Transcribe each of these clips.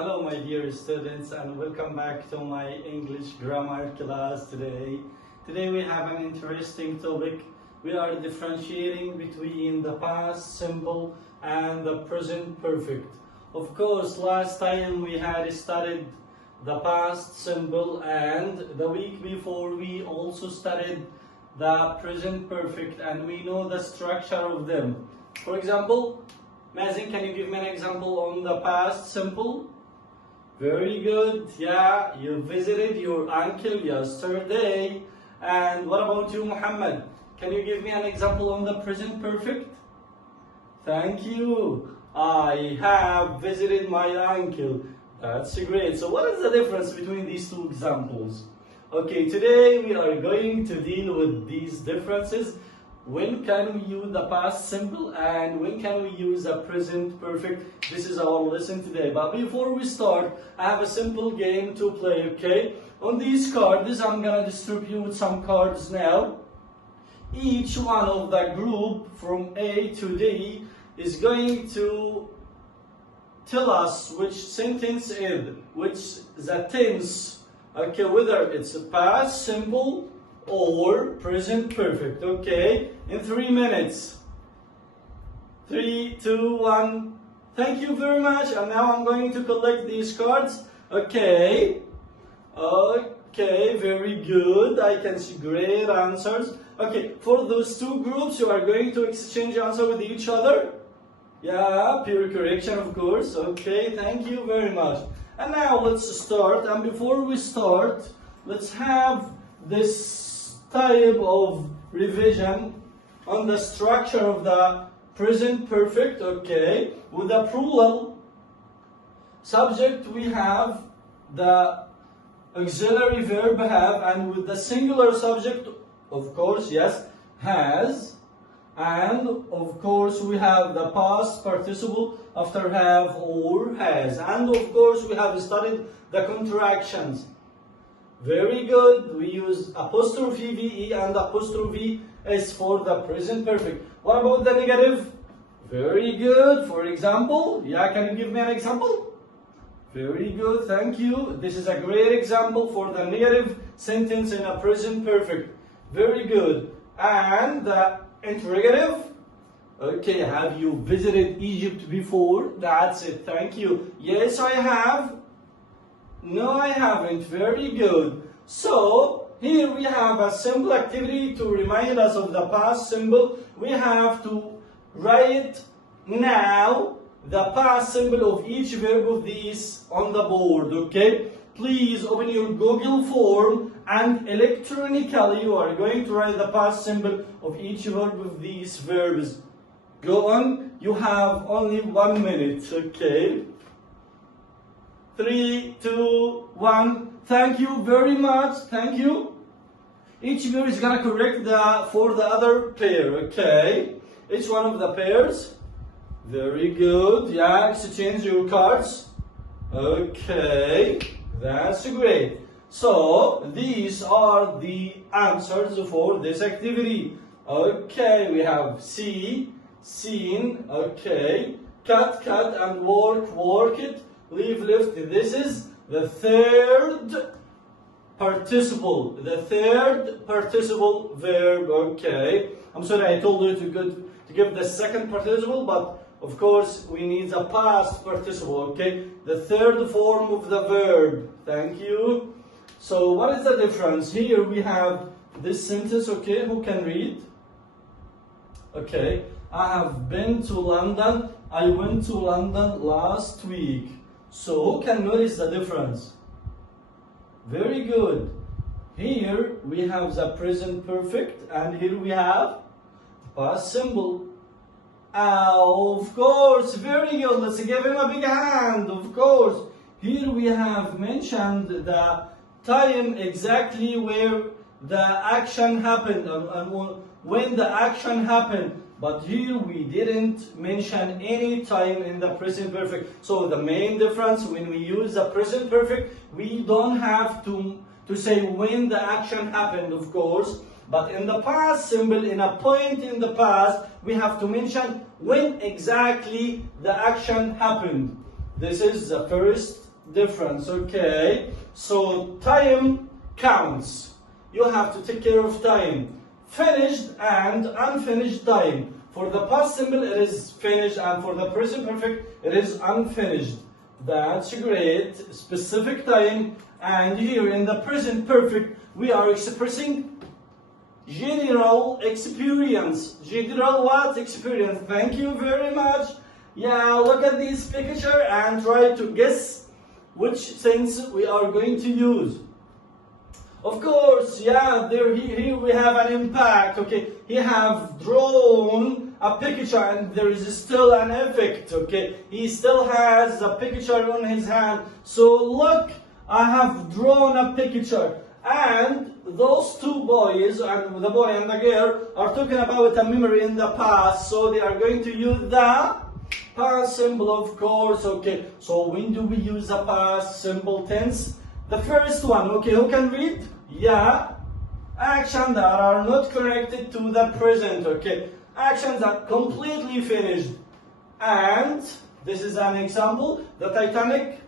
Hello my dear students and welcome back to my English grammar class today. Today we have an interesting topic. We are differentiating between the past simple and the present perfect. Of course, last time we had studied the past simple and the week before we also studied the present perfect and we know the structure of them. For example, Mazin, can you give me an example on the past simple? Very good. Yeah, you visited your uncle yesterday. And what about you, Muhammad? Can you give me an example on the present perfect? Thank you. I have visited my uncle. That's great. So what is the difference between these two examples? Okay, today we are going to deal with these differences. When can we use the past simple and when can we use the present perfect? This is our lesson today. But before we start, I have a simple game to play, okay? On these cards, I'm gonna distribute some cards now. Each one of the group from A to D is going to tell us which sentence is, which the tense, okay, whether it's a past simple or present perfect, okay? In 3 minutes. 3, 2, 1. Thank you very much. And now I'm going to collect these cards. Okay. Okay, very good. I can see great answers. Okay, for those two groups, you are going to exchange answer with each other. Yeah, pure correction, of course. Okay, thank you very much. And now let's start. And before we start, let's have this type of revision on the structure of the present perfect, okay? With the plural subject we have the auxiliary verb have, and with the singular subject, of course, yes, has, and of course we have the past participle after have or has, and of course we have studied the contractions. Very good. We use apostrophe VE and apostrophe S for the present perfect. What about the negative? Very good. For example, yeah, can you give me an example? Very good, thank you. This is a great example for the negative sentence in a present perfect. Very good. And the interrogative? Okay, have you visited Egypt before? That's it, thank you. Yes, I have. No, I haven't. Very good. So, here we have a simple activity to remind us of the past symbol. We have to write now the past symbol of each verb of these on the board, okay? Please open your Google form and electronically you are going to write the past symbol of each verb of these verbs. Go on. You have only 1 minute, okay? 3, 2, 1. Thank you very much. Thank you. Each pair is gonna correct for the other pair. Okay. Each one of the pairs. Very good. Yeah. Exchange your cards. Okay. That's great. So these are the answers for this activity. Okay. We have see, seen. Okay. Cut, cut, and work, work it. Leave, left. This is the third participle. The third participle verb. Okay. I'm sorry, I told you to give the second participle, but of course we need the past participle. Okay. The third form of the verb. Thank you. So what is the difference? Here we have this sentence. Okay. Who can read? Okay. I have been to London. I went to London last week. So who can notice the difference? Very good. Here we have the present perfect and here we have past simple. Of course, very good. Let's give him a big hand. Of course. Here we have mentioned the time exactly where the action happened and when the action happened. But here we didn't mention any time in the present perfect. So the main difference when we use the present perfect, we don't have to say when the action happened, of course. But in the past simple, in a point in the past, we have to mention when exactly the action happened. This is the first difference. Okay, so time counts. You have to take care of time. Finished and unfinished time. For the past simple, it is finished, and for the present perfect, it is unfinished. That's great. Specific time, and here in the present perfect, we are expressing general experience. General what? Experience. Thank you very much. Yeah, look at this picture and try to guess which sense we are going to use. Of course, yeah, here we have an impact. Okay, he have drawn a picture and there is still an effect. Okay, he still has a picture on his hand. So look, I have drawn a picture. And those two boys, and the boy and the girl, are talking about a memory in the past. So they are going to use the past simple, of course. Okay, so when do we use the past simple tense? The first one, okay, who can read? Yeah. Actions that are not connected to the present, okay. Actions that completely finished. And this is an example, the Titanic.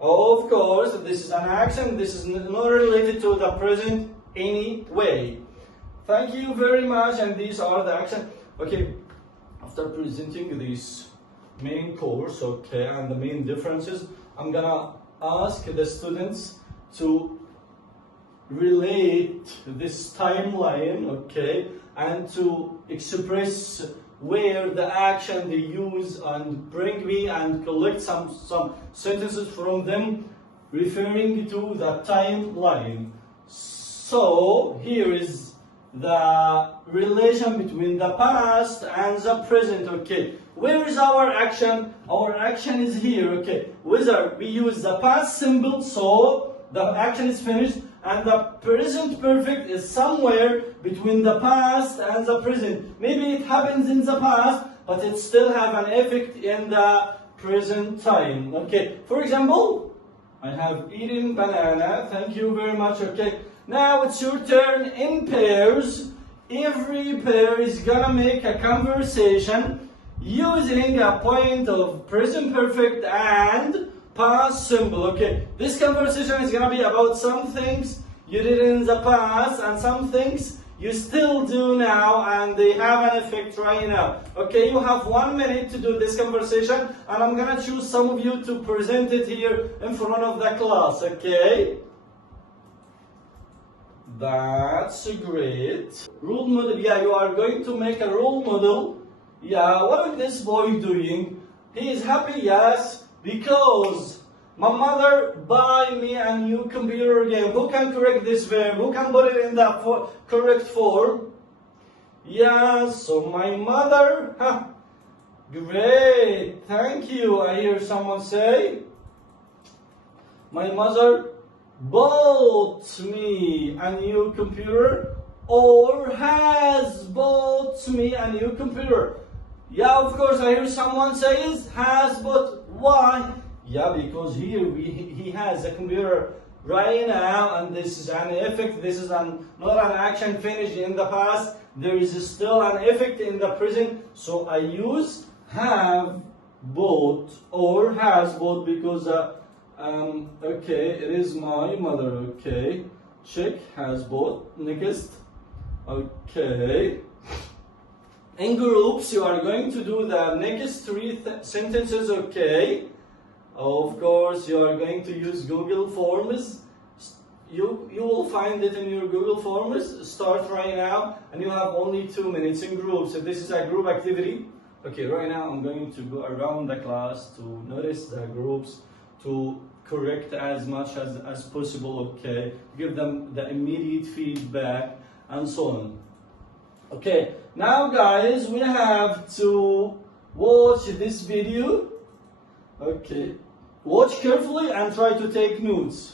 Of course, this is an action, this is not related to the present anyway. Thank you very much, and these are the actions. Okay, after presenting this main course, okay, and the main differences, I'm gonna ask the students to relate this timeline, okay, and to express where the action they use and bring me and collect some sentences from them referring to the timeline. So here is the relation between the past and the present, okay. Where is our action? Our action is here, okay. Whether we use the past simple, so the action is finished, and the present perfect is somewhere between the past and the present. Maybe it happens in the past, but it still have an effect in the present time. Okay, for example, I have eaten banana. Thank you very much. Okay, now it's your turn. In pairs, every pair is gonna make a conversation using a point of present perfect and past simple. Okay, this conversation is gonna be about some things you did in the past and some things you still do now, and they have an effect right now. Okay, you have 1 minute to do this conversation, and I'm gonna choose some of you to present it here in front of the class. Okay, that's great. Role model. Yeah, you are going to make a role model. Yeah, what is this boy doing? He is happy, yes, because my mother buy me a new computer game. Who can correct this verb? Who can put it in the correct form? Yeah, so my mother. Huh. Great, thank you. I hear someone say, my mother bought me a new computer or has bought me a new computer. Yeah, of course, I hear someone says has bought. Why? Yeah, because here he has a computer right now, and this is an effect. This is not an action finished in the past. There is still an effect in the present. So I use have bought or has bought because okay, it is my mother. Okay, check, has bought. Next. Okay. In groups, you are going to do the next three sentences. Okay. Of course, you are going to use Google Forms. You will find it in your Google Forms. Start right now, and you have only 2 minutes in groups. So this is a group activity. Okay, right now I'm going to go around the class to notice the groups, to correct as much as possible. Okay, give them the immediate feedback and so on. Okay, now guys, we have to watch this video. Okay, watch carefully and try to take notes.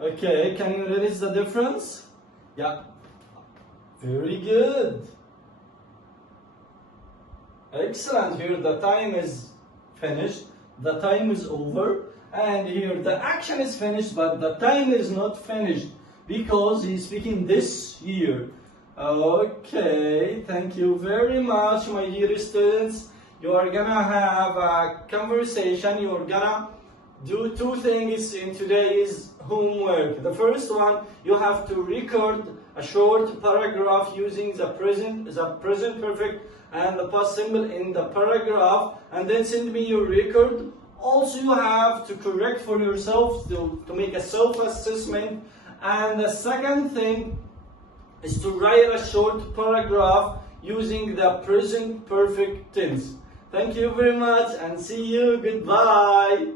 Okay, can you notice the difference? Yeah, very good. Excellent. Here the time is finished, the time is over, and here the action is finished, but the time is not finished because he's speaking this year. Okay, thank you very much, my dear students. You are gonna have a conversation. You are gonna do two things in today's homework. The first one, you have to record a short paragraph using the present perfect and the past simple in the paragraph, and then send me your record. Also, you have to correct for yourself to make a self-assessment. And the second thing is to write a short paragraph using the present perfect tense. Thank you very much and see you. Goodbye.